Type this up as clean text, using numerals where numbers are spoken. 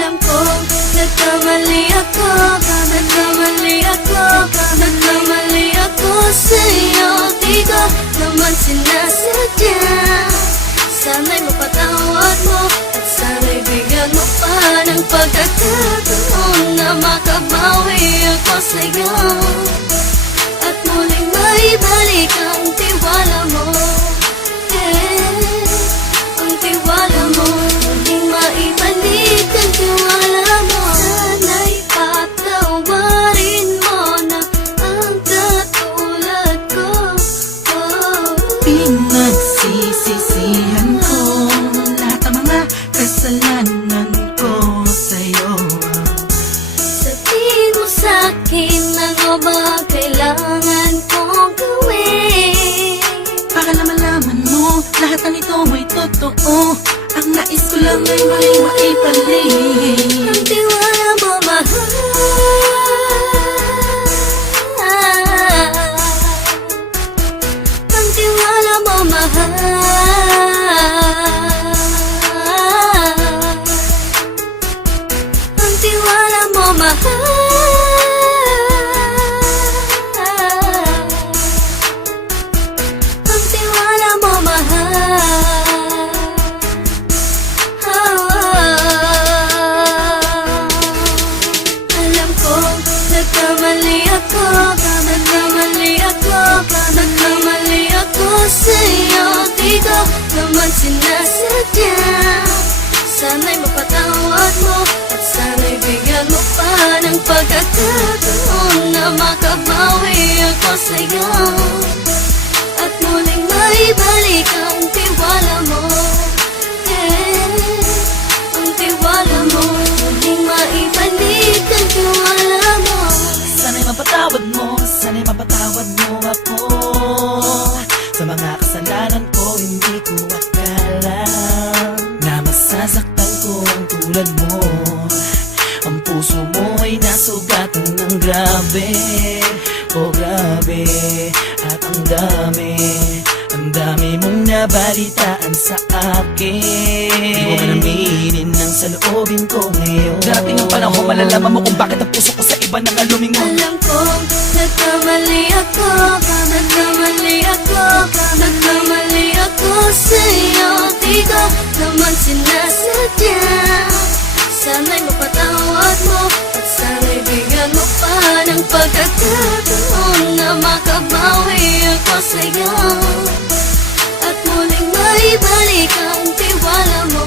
Alam kong nagkamali ako, nagkamali ako, nagkamali ako sa'yo. Di ko naman sinasadya. Sana'y mapatawad mo at sana'y bigyan mo pa ng pagkakataon na makabawi ako sa'yo at muling maibalik ang tiwala mo. Ang tiwala mo, muling maibalik ang tiwala mo. Sana'y patawarin mo na ang katulad ko. Pinagsisisihan ko lahat ng mga kasalanan ko sa'yo. Sabihin mo sa'kin ano ba kailangan kong gawin Para malaman mo lahat ng ito ay totoo. Ang nais ko lang ay maibalik ang tiwala mo, mahal. Ang tiwala mo, mahal. Ang tiwala mo, mahal. Ang tiwala mo, mahal. Alam kong nagkamali ako, nagkamali ako, nagkamali ako sa'yo. Di ko naman sinasadya. Sana'y mapatawad mo at sana'y bigyan mo pa ng pagkakataon na makabawi ako sa'yo at muling maibalik ang tiwala mo. Ang tiwala mo, muling maibalik ang tiwala mo. Sana'y mapatawad mo, sana'y mapatawad mo ako sa mga kasalanan ko. Hindi ko akala na masasaktan ko ang tulad mo. Ang puso mo ay nasugatan ng grabe, oh grabe. At ang dami mong nabalitaan sa akin. Di ko man aminin ang saloobin ko ngayon. Darating ang panahon, malalaman mo kung bakit ang puso ko sa iba nang lumingon. Alam kong nagkamali ako, nagkamali ako, nagkamali ako sa'yo. Di ko naman sinasadya. Sana'y mapatawad mo at sana'y bigyan mo pa ng pagkakataon na makabawi ako sa'yo at muling maibalik ang tiwala mo.